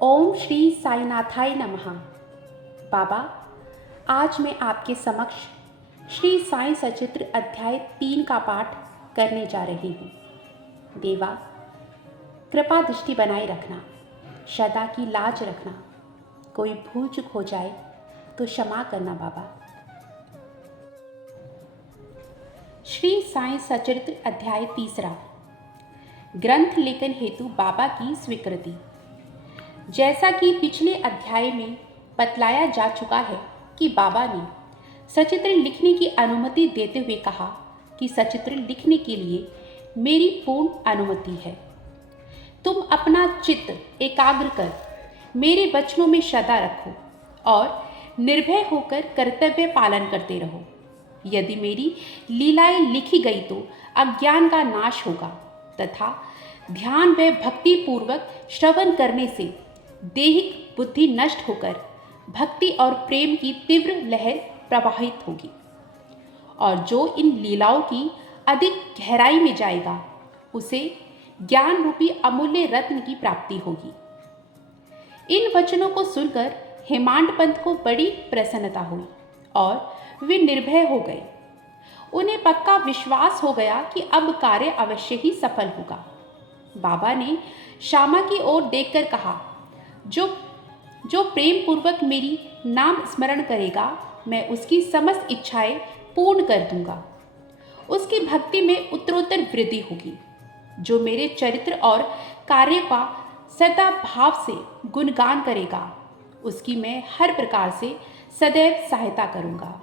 ओम श्री साईनाथाय नमः। बाबा, आज मैं आपके समक्ष श्री साई सचित्र अध्याय 3 का पाठ करने जा रही हूँ। देवा, कृपा दृष्टि बनाए रखना, सदा की लाज रखना। कोई भूल चूक हो जाए तो क्षमा करना बाबा। श्री साई सचित्र अध्याय 3। ग्रंथ लेखन हेतु बाबा की स्वीकृति। जैसा कि पिछले अध्याय में बतलाया जा चुका है कि बाबा ने सचित्र लिखने की अनुमति देते हुए कहा कि सचित्र लिखने के लिए मेरी पूर्ण अनुमति है। तुम अपना चित्त एकाग्र कर मेरे वचनों में श्रद्धा रखो और निर्भय होकर कर्तव्य पालन करते रहो। यदि मेरी लीलाएं लिखी गई तो अज्ञान का नाश होगा तथा ध्यान व भक्ति पूर्वक श्रवण करने से देहिक बुद्धि नष्ट होकर भक्ति और प्रेम की तीव्र लहर प्रवाहित होगी और जो इन लीलाओं की अधिक गहराई में जाएगा उसे ज्ञान रूपी अमूल्य रत्न की प्राप्ति होगी। इन वचनों को सुनकर हेमांड पंत को बड़ी प्रसन्नता हुई और वे निर्भय हो गए। उन्हें पक्का विश्वास हो गया कि अब कार्य अवश्य ही सफल होगा। बाबा ने श्यामा की ओर देखकर कहा, जो प्रेम पूर्वक मेरी नाम स्मरण करेगा मैं उसकी समस्त इच्छाएं पूर्ण कर दूंगा। उसकी भक्ति में उत्तरोत्तर वृद्धि होगी। जो मेरे चरित्र और कार्य का सदा भाव से गुणगान करेगा उसकी मैं हर प्रकार से सदैव सहायता करूंगा।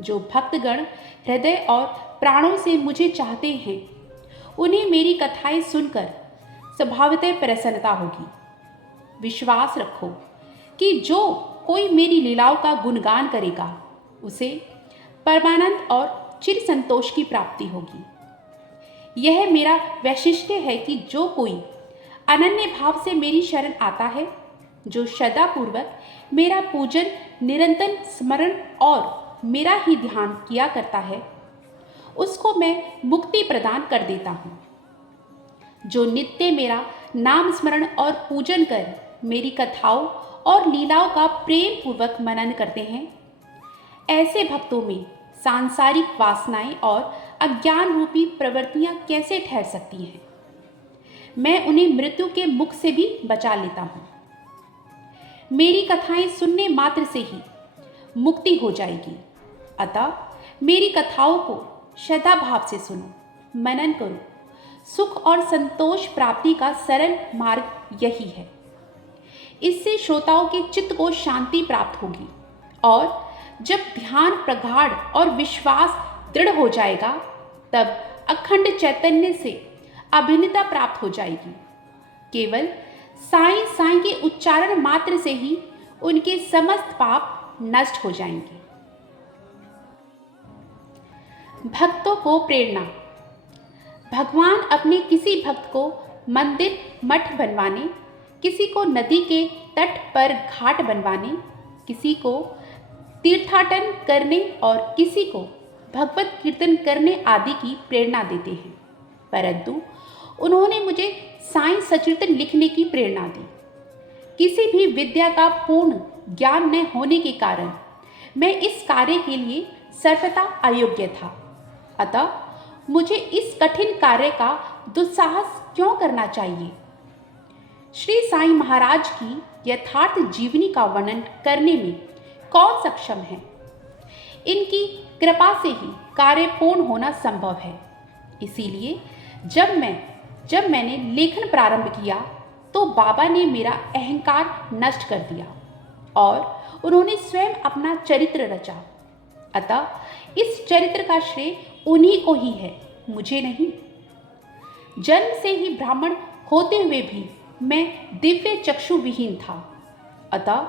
जो भक्तगण हृदय और प्राणों से मुझे चाहते हैं उन्हें मेरी कथाएं सुनकर स्वभावतः प्रसन्नता होगी। विश्वास रखो कि जो कोई मेरी लीलाओं का गुणगान करेगा उसे परमानंद और चिर संतोष की प्राप्ति होगी। यह मेरा वैशिष्ट्य है कि जो कोई अनन्य भाव से मेरी शरण आता है, जो श्रद्धापूर्वक मेरा पूजन निरंतर स्मरण और मेरा ही ध्यान किया करता है, उसको मैं मुक्ति प्रदान कर देता हूँ। जो नित्य मेरा नाम स्मरण और पूजन कर मेरी कथाओं और लीलाओं का प्रेम पूर्वक मनन करते हैं, ऐसे भक्तों में सांसारिक वासनाएं और अज्ञान रूपी प्रवृत्तियां कैसे ठहर सकती हैं। मैं उन्हें मृत्यु के मुख से भी बचा लेता हूँ। मेरी कथाएं सुनने मात्र से ही मुक्ति हो जाएगी। अतः मेरी कथाओं को श्रद्धा भाव से सुनो, मनन करो। सुख और संतोष प्राप्ति का सरल मार्ग यही है। इससे श्रोताओं के चित्त को शांति प्राप्त होगी और जब ध्यान प्रगाढ़ और विश्वास दृढ़ हो जाएगा तब अखंड चैतन्य से अभिन्नता प्राप्त हो जाएगी। केवल साईं साईं के उच्चारण मात्र से ही उनके समस्त पाप नष्ट हो जाएंगे। भक्तों को प्रेरणा। भगवान अपने किसी भक्त को मंदिर मठ बनवाने, किसी को नदी के तट पर घाट बनवाने, किसी को तीर्थाटन करने और किसी को भगवत कीर्तन करने आदि की प्रेरणा देते हैं। परंतु उन्होंने मुझे साईं सचित्र लिखने की प्रेरणा दी। किसी भी विद्या का पूर्ण ज्ञान न होने के कारण मैं इस कार्य के लिए सर्वथा अयोग्य था। अतः मुझे इस कठिन कार्य का दुस्साहस क्यों करना चाहिए। श्री साईं महाराज की यथार्थ जीवनी का वर्णन करने में कौन सक्षम है। इनकी कृपा से ही कार्य पूर्ण होना संभव है। इसीलिए जब मैंने लेखन प्रारंभ किया तो बाबा ने मेरा अहंकार नष्ट कर दिया और उन्होंने स्वयं अपना चरित्र रचा। अतः इस चरित्र का श्रेय उन्हीं को ही है, मुझे नहीं। जन्म से ही ब्राह्मण होते हुए भी मैं दिव्य चक्षु विहीन था। अतः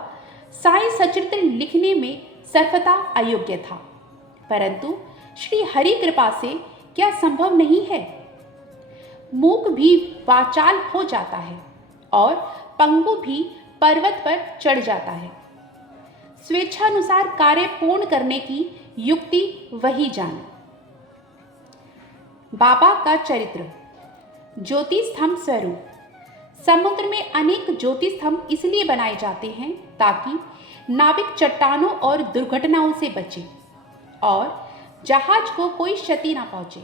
साईं सचित्र लिखने में सर्वथा अयोग्य था। परंतु श्री हरि कृपा से क्या संभव नहीं है। मूक भी वाचाल हो जाता है और पंगु भी पर्वत पर चढ़ जाता है। स्वेच्छानुसार कार्य पूर्ण करने की युक्ति वही जाने। बाबा का चरित्र। ज्योति स्तंभ स्वरूप समुद्र में अनेक ज्योति स्तंभ इसलिए बनाए जाते हैं ताकि नाविक चट्टानों और दुर्घटनाओं से बचे और जहाज को कोई क्षति ना पहुंचे।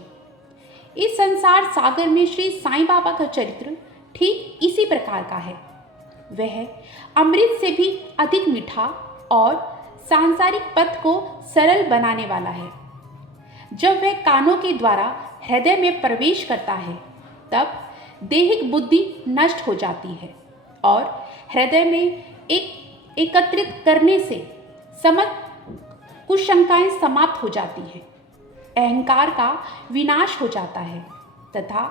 इस संसार सागर में श्री साईं बाबा का चरित्र ठीक इसी प्रकार का है। वह अमृत से भी अधिक मीठा और सांसारिक पथ को सरल बनाने वाला है। जब वह कानों के द्वारा हृदय में प्रवेश करता है तब दैहिक बुद्धि नष्ट हो जाती है और हृदय में एकत्रित करने से समस्त कुशंकाएं समाप्त हो जाती हैं। अहंकार का विनाश हो जाता है तथा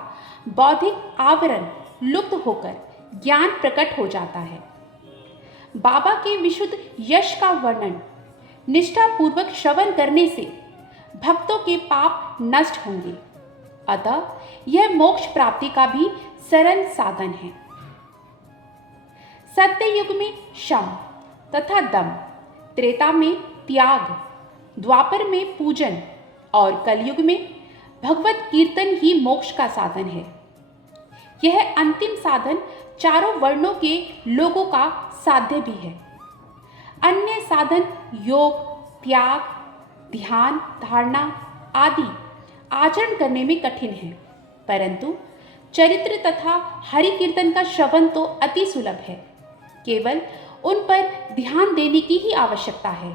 बौद्धिक आवरण लुप्त होकर ज्ञान प्रकट हो जाता है। बाबा के विशुद्ध यश का वर्णन निष्ठापूर्वक श्रवण करने से भक्तों के पाप नष्ट होंगे, अतः यह मोक्ष प्राप्ति का भी सरल साधन है। सत्य युग में शम तथा दम, त्रेता में त्याग, द्वापर में पूजन और कलयुग में भगवत कीर्तन ही मोक्ष का साधन है। यह अंतिम साधन चारों वर्णों के लोगों का साध्य भी है। अन्य साधन योग, त्याग, ध्यान, धारणा आदि आचरण करने में कठिन है, परंतु चरित्र तथा हरि कीर्तन का श्रवण तो अति सुलभ है। केवल उन पर ध्यान देने की ही आवश्यकता है।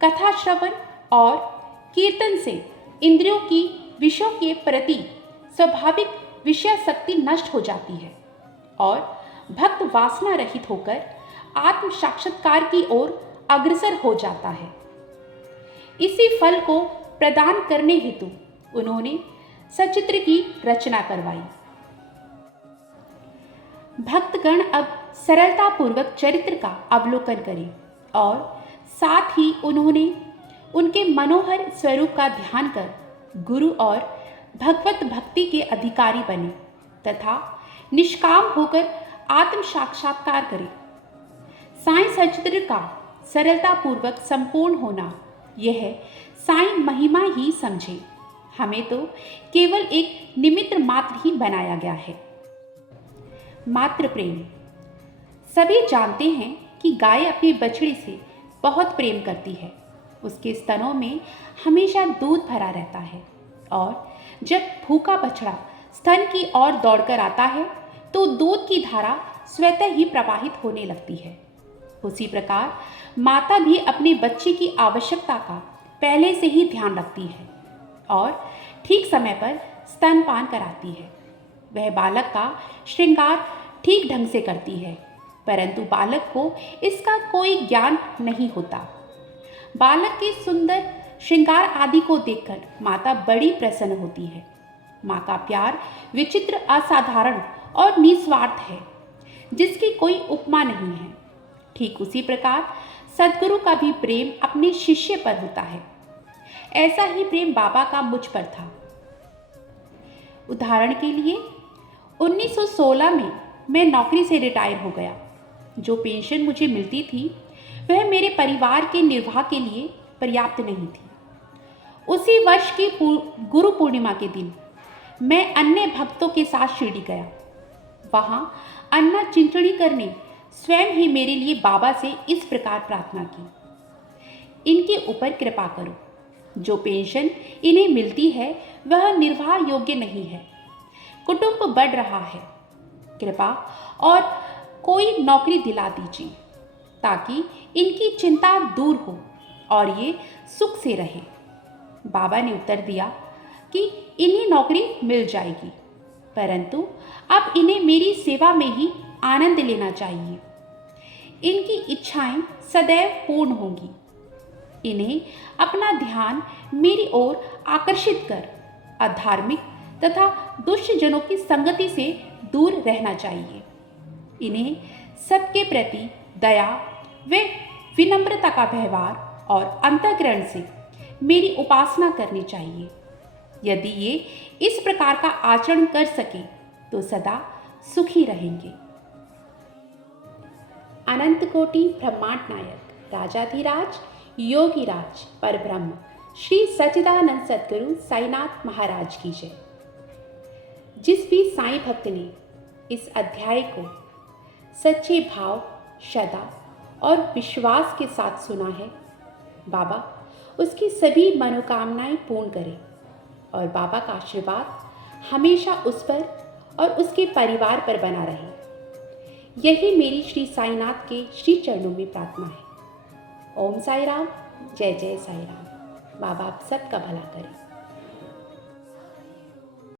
कथा श्रवण और कीर्तन से इंद्रियों की विषयों के प्रति स्वाभाविक विषय शक्ति नष्ट हो जाती है और भक्त वासना रहित होकर आत्म साक्षात्कार की ओर अग्रसर हो जाता है। इसी फल को प्रदान करने हेतु उन्होंने सचित्र की रचना करवाई। भक्तगण अब सरलता पूर्वक चरित्र का अवलोकन करें और साथ ही उन्होंने उनके मनोहर स्वरूप का ध्यान कर गुरु और भगवत भक्ति के अधिकारी बने तथा निष्काम होकर आत्म साक्षात्कार करें। साईं सचित्र का सरलता पूर्वक संपूर्ण होना यह साईं महिमा ही समझे। हमें तो केवल एक निमित्त मात्र ही बनाया गया है। मातृ प्रेम। सभी जानते हैं कि गाय अपनी बछड़ी से बहुत प्रेम करती है। उसके स्तनों में हमेशा दूध भरा रहता है और जब भूखा बछड़ा स्तन की ओर दौड़कर आता है तो दूध की धारा स्वतः ही प्रवाहित होने लगती है। उसी प्रकार माता भी अपने बच्चे की आवश्यकता का पहले से ही ध्यान रखती है और ठीक समय पर स्तनपान कराती है। वह बालक का श्रृंगार ठीक ढंग से करती है, परंतु बालक को इसका कोई ज्ञान नहीं होता। बालक के सुंदर श्रृंगार आदि को देखकर माता बड़ी प्रसन्न होती है। माँ का प्यार विचित्र, असाधारण और निस्वार्थ है, जिसकी कोई उपमा नहीं है। ठीक उसी प्रकार सद्गुरु का भी प्रेम अपने शिष्य पर होता है। ऐसा ही प्रेम बाबा का मुझ पर था। उदाहरण के लिए 1916 में मैं नौकरी से रिटायर हो गया। जो पेंशन मुझे मिलती थी वह मेरे परिवार के निर्वाह के लिए पर्याप्त नहीं थी। उसी वर्ष की गुरु पूर्णिमा के दिन मैं अन्य भक्तों के साथ शिरडी गया। वहाँ अन्ना चिंचड़ी करने स्वयं ही मेरे लिए बाबा से इस प्रकार प्रार्थना की, इनके ऊपर कृपा करो। जो पेंशन इन्हें मिलती है वह निर्वाह योग्य नहीं है। कुटुंब बढ़ रहा है, कृपा और कोई नौकरी दिला दीजिए ताकि इनकी चिंता दूर हो और ये सुख से रहे। बाबा ने उत्तर दिया कि इन्हें नौकरी मिल जाएगी, परंतु अब इन्हें मेरी सेवा में ही आनंद लेना चाहिए। इनकी इच्छाएं सदैव पूर्ण होंगी। इन्हें अपना ध्यान मेरी ओर आकर्षित कर अधार्मिक तथा दुष्ट जनों की संगति से दूर रहना चाहिए। इन्हें सबके प्रति दया व विनम्रता का व्यवहार और अंतःकरण से मेरी उपासना करनी चाहिए। यदि ये इस प्रकार का आचरण कर सके तो सदा सुखी रहेंगे। अनंत कोटि ब्रह्मांड नायक राजाधिराज योगीराज परब्रह्म श्री सच्चिदानंद सद्गुरु साईनाथ महाराज की जय। जिस भी साईं भक्त ने इस अध्याय को सच्चे भाव, श्रद्धा और विश्वास के साथ सुना है, बाबा उसकी सभी मनोकामनाएं पूर्ण करें और बाबा का आशीर्वाद हमेशा उस पर और उसके परिवार पर बना रहे। यही मेरी श्री साईनाथ के श्री चरणों में प्रार्थना है। ओम साई राम, जय जय साई राम। बाबा आप सबका भला करें।